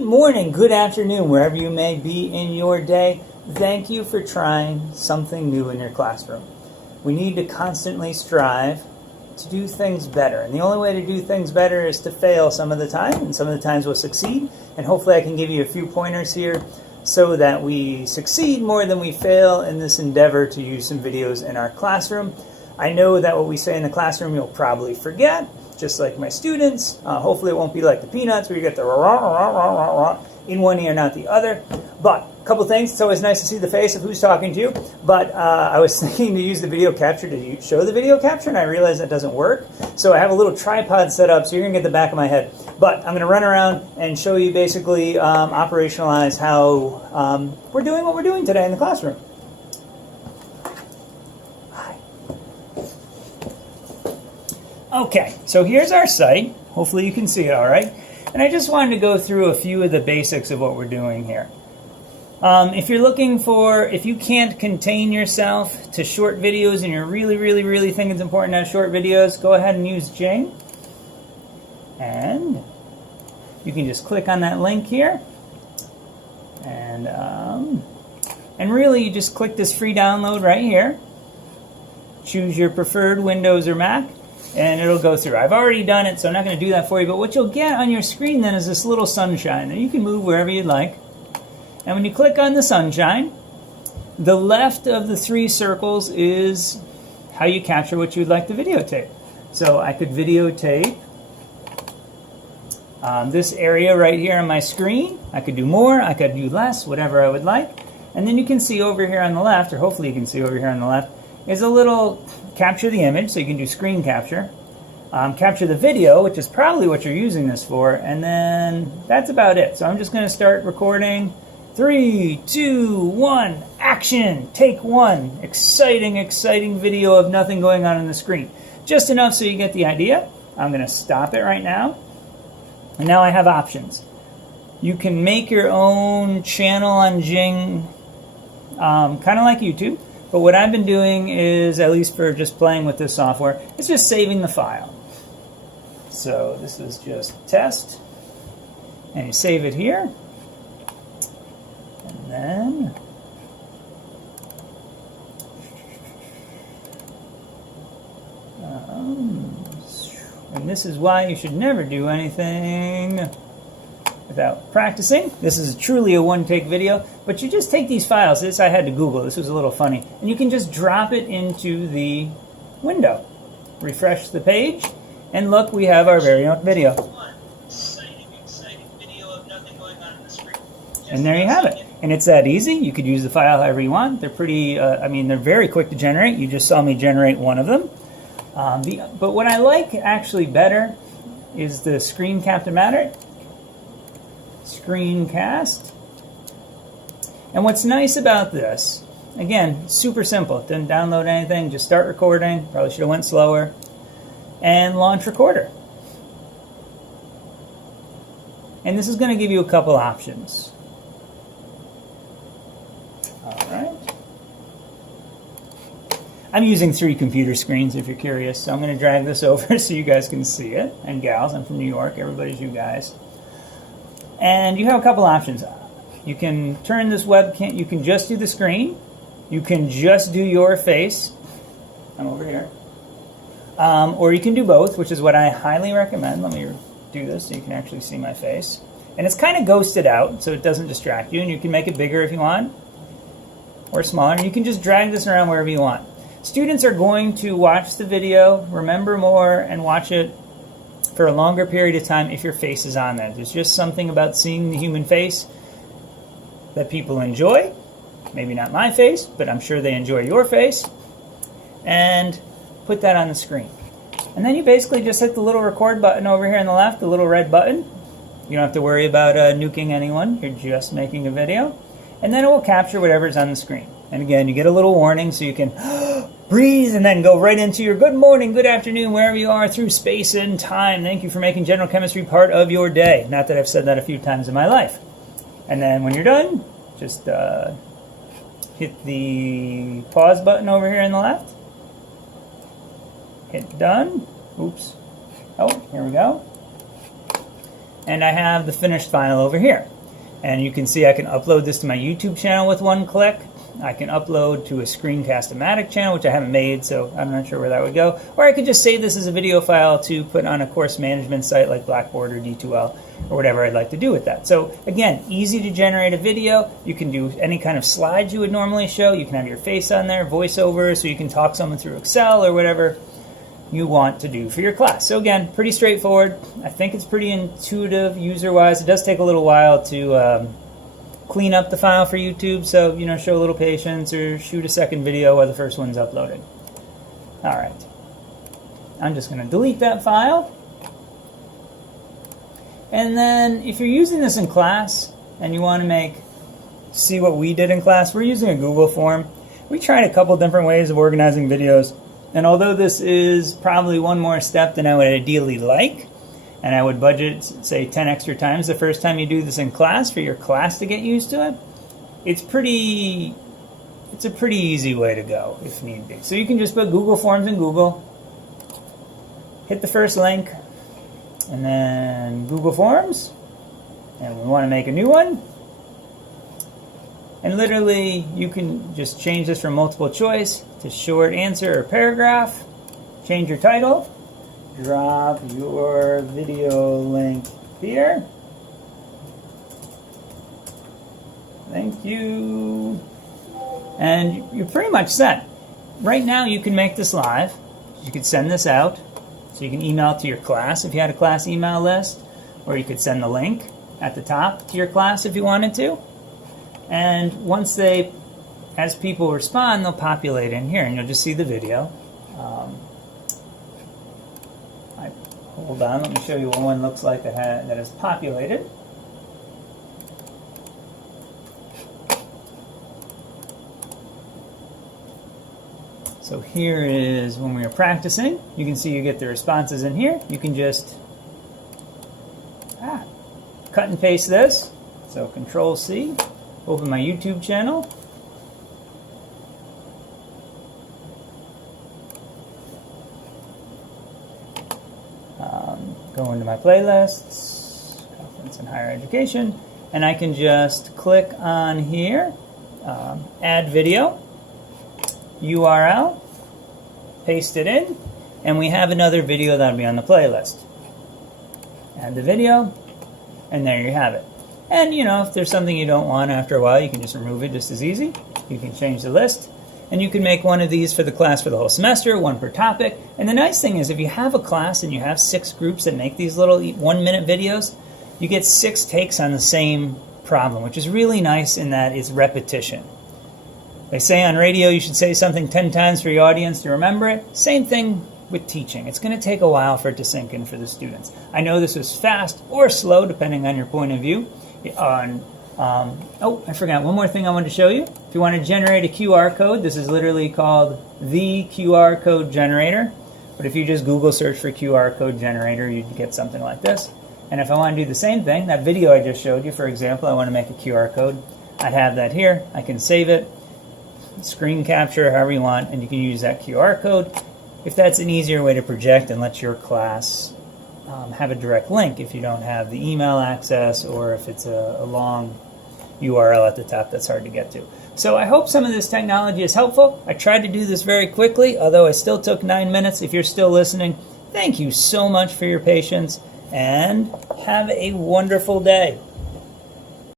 Good morning, good afternoon, wherever you may be in your day. Thank you for trying something new in your classroom. We need to constantly strive to do things better. And the only way to do things better is to fail some of the time, and some of the times we'll succeed. And hopefully I can give you a few pointers here so that we succeed more than we fail in this endeavor to use some videos in our classroom. I know that what we say in the classroom you'll probably forget, just like my students. Hopefully it won't be like the Peanuts where you get the rah, rah, rah, rah, rah, in one ear, not the other. But a couple things. It's always nice to see the face of who's talking to you. But I was thinking to use the video capture to show the video capture, and I realized that doesn't work. So I have a little tripod set up, so you're going to get the back of my head. But I'm going to run around and show you basically operationalize how we're doing what we're doing today in the classroom. Okay, so here's our site. Hopefully you can see it all right. And I just wanted to go through a few of the basics of what we're doing here. If you're looking for, if you can't contain yourself to short videos and you're really think it's important to have short videos, go ahead and use Jing. And you can just click on that link here. And really you just click this free download right here. Choose your preferred Windows or Mac. And it'll go through. I've already done it, so I'm not going to do that for you. But what you'll get on your screen then is this little sunshine. And you can move wherever you'd like. And when you click on the sunshine, the left of the three circles is how you capture what you'd like to videotape. So I could videotape this area right here on my screen. I could do more, I could do less, whatever I would like. And then you can see over here on the left, or hopefully you can see over here on the left, is a little capture the image, so you can do screen capture. Capture the video, which is probably what you're using this for, and then that's about it. So I'm just going to start recording. 3, 2, 1, action! Take one. Exciting video of nothing going on the screen. Just enough so you get the idea. I'm going to stop it right now. And now I have options. You can make your own channel on Jing, kind of like YouTube. But what I've been doing is, at least for just playing with this software, it's just saving the file. So this is just test. And you save it here. And then and this is why you should never do anything without practicing. This is truly a one-take video, but you just take these files. This I had to Google. This was a little funny. And you can just drop it into the window. Refresh the page, and look, we have our very own video. Exciting video of nothing going on in the screen. And there you have it. And it's that easy. You could use the file however you want. They're pretty, they're very quick to generate. You just saw me generate one of them. But what I like actually better is the screen capture matter. Screencast. And what's nice about this, again, super simple. Didn't download anything, just start recording. Probably should have went slower. And launch recorder. And this is going to give you a couple options. Alright. I'm using 3 computer screens if you're curious, so I'm going to drag this over so you guys can see it. And gals, I'm from New York, everybody's you guys. And you have a couple options. You can turn this webcam, you can just do the screen. You can just do your face. I'm over here. Or you can do both, which is what I highly recommend. Let me do this so you can actually see my face. And it's kind of ghosted out, so it doesn't distract you. And you can make it bigger if you want, or smaller. And you can just drag this around wherever you want. Students are going to watch the video, remember more, and watch it for a longer period of time if your face is on there. There's just something about seeing the human face that people enjoy. Maybe not my face, but I'm sure they enjoy your face. And put that on the screen. And then you basically just hit the little record button over here on the left, the little red button. You don't have to worry about nuking anyone. You're just making a video. And then it will capture whatever's on the screen. And again, you get a little warning so you can breathe and then go right into your good morning, good afternoon, wherever you are through space and time. Thank you for making general chemistry part of your day. Not that I've said that a few times in my life. And then when you're done, just hit the pause button over here on the left. Hit done. Oops. Oh, here we go. and I have the finished file over here. And you can see I can upload this to my YouTube channel with one click. I can upload to a Screencast-O-Matic channel, which I haven't made, so I'm not sure where that would go. Or I could just save this as a video file to put on a course management site like Blackboard or D2L or whatever I'd like to do with that. So again, easy to generate a video. You can do any kind of slides you would normally show. You can have your face on there, voiceover, so you can talk someone through Excel or whatever you want to do for your class. So again, pretty straightforward. I think it's pretty intuitive user-wise. It does take a little while to clean up the file for YouTube, so show a little patience or shoot a second video while the first one's uploaded. All right, I'm just going to delete that file. And then if you're using this in class and you want to see what we did in class, we're using a Google form. We tried a couple different ways of organizing videos, and although this is probably one more step than I would ideally like, and I would budget, say, 10 extra times the first time you do this in class for your class to get used to it, it's a pretty easy way to go if need be. So you can just put Google Forms in Google, hit the first link, and then Google Forms, and we want to make a new one. And literally, you can just change this from multiple choice to short answer or paragraph, change your title, drop your video link here. Thank you. And you're pretty much set. Right now you can make this live. You could send this out. So you can email it to your class if you had a class email list. Or you could send the link at the top to your class if you wanted to. And once as people respond, they'll populate in here and you'll just see the video. Hold on, let me show you what one looks like that is populated. So here is when we were practicing. You can see you get the responses in here. You can just cut and paste this. So Control-C, open my YouTube channel. Go into my playlists, Conference in Higher Education, and I can just click on here, add video, URL, paste it in, and we have another video that'll be on the playlist. Add the video, and there you have it. And if there's something you don't want after a while, you can just remove it just as easy. You can change the list. And you can make one of these for the class for the whole semester, one per topic. And the nice thing is if you have a class and you have 6 groups that make these little 1-minute videos, you get 6 takes on the same problem, which is really nice in that it's repetition. They say on radio you should say something 10 times for your audience to remember it. Same thing with teaching. It's going to take a while for it to sink in for the students. I know this was fast or slow depending on your point of view. Oh, I forgot one more thing I wanted to show you. If you want to generate a QR code, this is literally called the QR code generator. But if you just Google search for QR code generator, you'd get something like this. And if I want to do the same thing, that video I just showed you, for example, I want to make a QR code. I'd have that here. I can save it, screen capture, however you want, and you can use that QR code. If that's an easier way to project and let your class have a direct link if you don't have the email access or if it's a long URL at the top that's hard to get to. So I hope some of this technology is helpful. I tried to do this very quickly, although I still took 9 minutes. If you're still listening, thank you so much for your patience, and have a wonderful day.